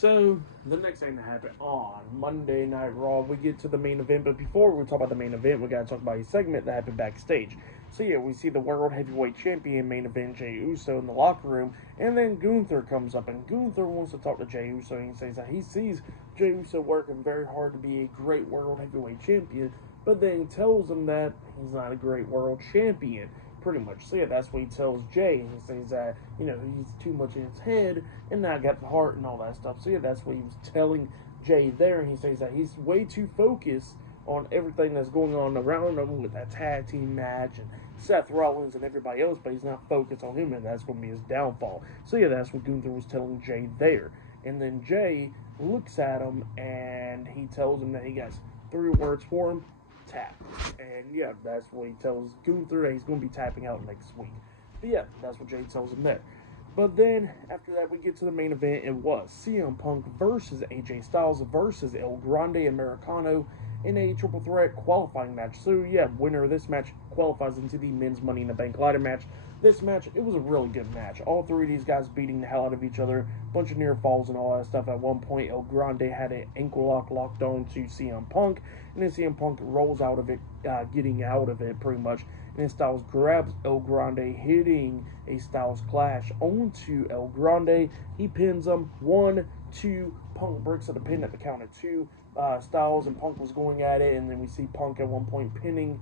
So, the next thing that happened on Monday Night Raw, we get to the main event. But before we talk about the main event, we gotta talk about a segment that happened backstage. So yeah, we see the World Heavyweight Champion main event, Jey Uso, in the locker room, and then Gunther comes up, and Gunther wants to talk to Jey Uso, and he says that he sees Jey Uso working very hard to be a great World Heavyweight Champion, but then tells him that he's not a great World Champion. Pretty much. So yeah, that's what he tells Jay. He says that, he's too much in his head and not got the heart and all that stuff. So yeah, that's what he was telling Jay there. And he says that he's way too focused on everything that's going on around him with that tag team match and Seth Rollins and everybody else, but he's not focused on him, and that's going to be his downfall. So yeah, that's what Gunther was telling Jay there. And then Jay looks at him and he tells him that he got 3 words for him: tap. And yeah, that's what he tells Gunther that he's going to be tapping out next week. But yeah, that's what Jay tells him there. But then after that, we get to the main event. It was CM Punk versus AJ Styles versus El Grande Americano in a triple threat qualifying match. So yeah, winner of this match qualifies into the men's Money in the Bank ladder match. This match, it was a really good match. All 3 of these guys beating the hell out of each other, bunch of near falls and all that stuff. At one point, El Grande had an ankle lock locked on to CM Punk, and then CM Punk rolls out of it, getting out of it pretty much. And then Styles grabs El Grande, hitting a Styles Clash onto El Grande. He pins him. 1, 2. Punk breaks at the pin at the count of 2. Styles and Punk was going at it, and then we see Punk at one point pinning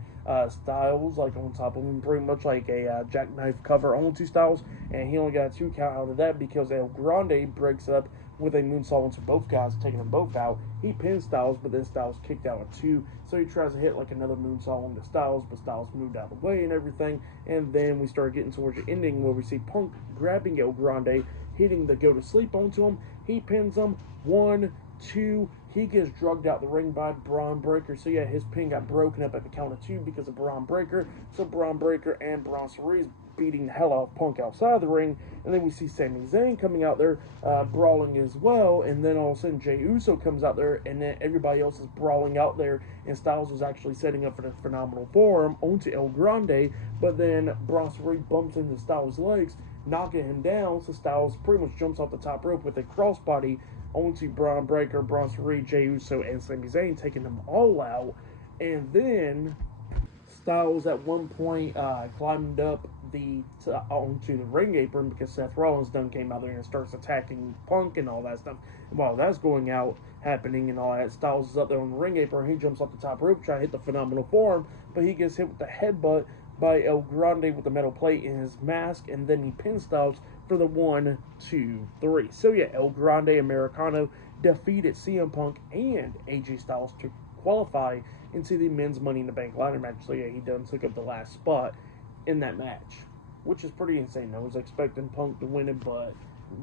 Styles like on top of him, pretty much like a jackknife cover onto Styles, and he only got a 2 count out of that because El Grande breaks it up with a moonsault into both guys, taking them both out. He pins Styles, but then Styles kicked out at 2, so he tries to hit like another moonsault onto Styles, but Styles moved out of the way and everything. And then we start getting towards the ending where we see Punk grabbing El Grande, hitting the go to sleep onto him. He pins him. 1, 2. He gets drugged out the ring by Braun Breaker. So yeah, his pin got broken up at the count of 2 because of Braun Breaker. So Braun Breaker and Braun Strowman beating the hell out of Punk outside the ring. And then we see Sami Zayn coming out there brawling as well. And then all of a sudden Jey Uso comes out there, and then everybody else is brawling out there. And Styles was actually setting up for the phenomenal forearm onto El Grande. But then Braun Strowman bumps into Styles' legs, knocking him down. So Styles pretty much jumps off the top rope with a crossbody onto Braun Breaker, Braun Strowman, Jey Uso, and Sami Zayn, taking them all out. And then Styles at one point climbed up onto the ring apron because Seth Rollins done came out there and starts attacking Punk and all that stuff. And while that's happening and all that, Styles is up there on the ring apron. He jumps off the top rope, trying to hit the phenomenal forearm, but he gets hit with the headbutt by El Grande with the metal plate in his mask, and then he pins Styles for the 1, 2, 3. So yeah, El Grande Americano defeated CM Punk and AJ Styles to qualify into the men's Money in the Bank ladder match. So yeah, he done took up the last spot in that match, which is pretty insane. I was expecting Punk to win it, but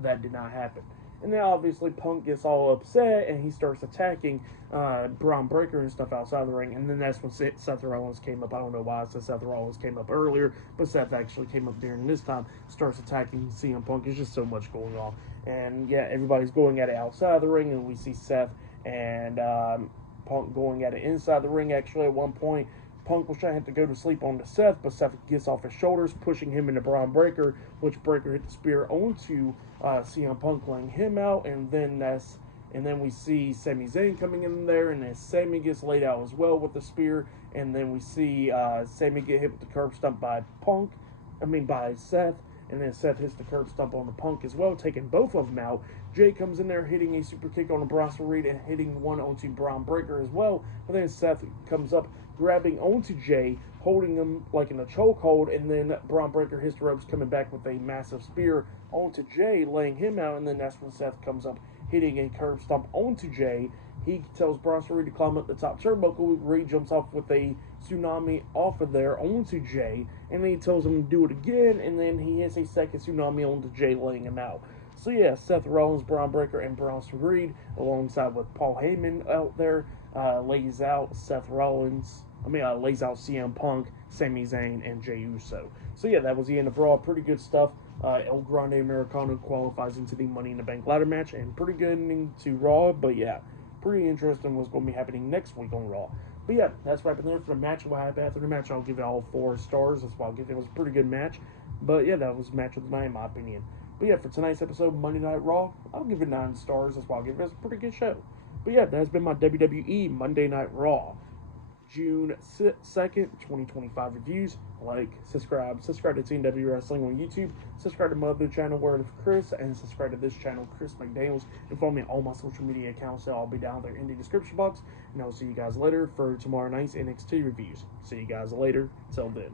that did not happen. And then obviously Punk gets all upset and he starts attacking Braun Breaker and stuff outside the ring. And then that's when Seth Rollins came up. I don't know why I said Seth Rollins came up earlier, but Seth actually came up during this time, starts attacking CM Punk. There's just so much going on. And yeah, everybody's going at it outside the ring, and we see Seth and Punk going at it inside the ring. Actually, at one point, Punk was trying to go to sleep on the Seth, but Seth gets off his shoulders, pushing him into Braun Breaker, which Breaker hit the spear onto CM Punk, laying him out, and then we see Sami Zayn coming in there, and then Sami gets laid out as well with the spear, and then we see Sami get hit with the curb stomp by Seth, and then Seth hits the curb stomp on the Punk as well, taking both of them out. Jay comes in there hitting a super kick on the Braun Strowman and hitting one onto Braun Breaker as well, but then Seth comes up, grabbing onto Jay, holding him like in a chokehold, and then Braun Breaker hits the ropes, coming back with a massive spear onto Jay, laying him out, and then that's when Seth comes up, hitting a curb stomp onto Jay. He tells Braun Strowman to climb up the top turnbuckle, where he jumps off with a tsunami off of there onto Jay, and then he tells him to do it again, and then he hits a second tsunami onto Jay, laying him out. So yeah, Seth Rollins, Braun Breaker, and Braun Strowman, alongside with Paul Heyman out there, lays out CM Punk, Sami Zayn, and Jey Uso. So yeah, that was the end of Raw. Pretty good stuff. El Grande Americano qualifies into the Money in the Bank ladder match, and pretty good ending to Raw. But yeah, pretty interesting what's going to be happening next week on Raw. But yeah, that's right there for the match. What happened after the match, I'll give it all 4 stars. That's why I'll give it. It was a pretty good match. But yeah, that was match of the night in my opinion. But yeah, for tonight's episode, Monday Night Raw, I'll give it 9 stars. That's why I'll give it. It's a pretty good show. But yeah, that has been my WWE Monday Night Raw, June 2nd, 2025 reviews. Like, subscribe to Team W Wrestling on YouTube, subscribe to my other channel, Word of Chris, and subscribe to this channel, Chris McDaniels, and follow me on all my social media accounts. I'll be down there in the description box, and I'll see you guys later for tomorrow night's NXT reviews. See you guys later. Till then.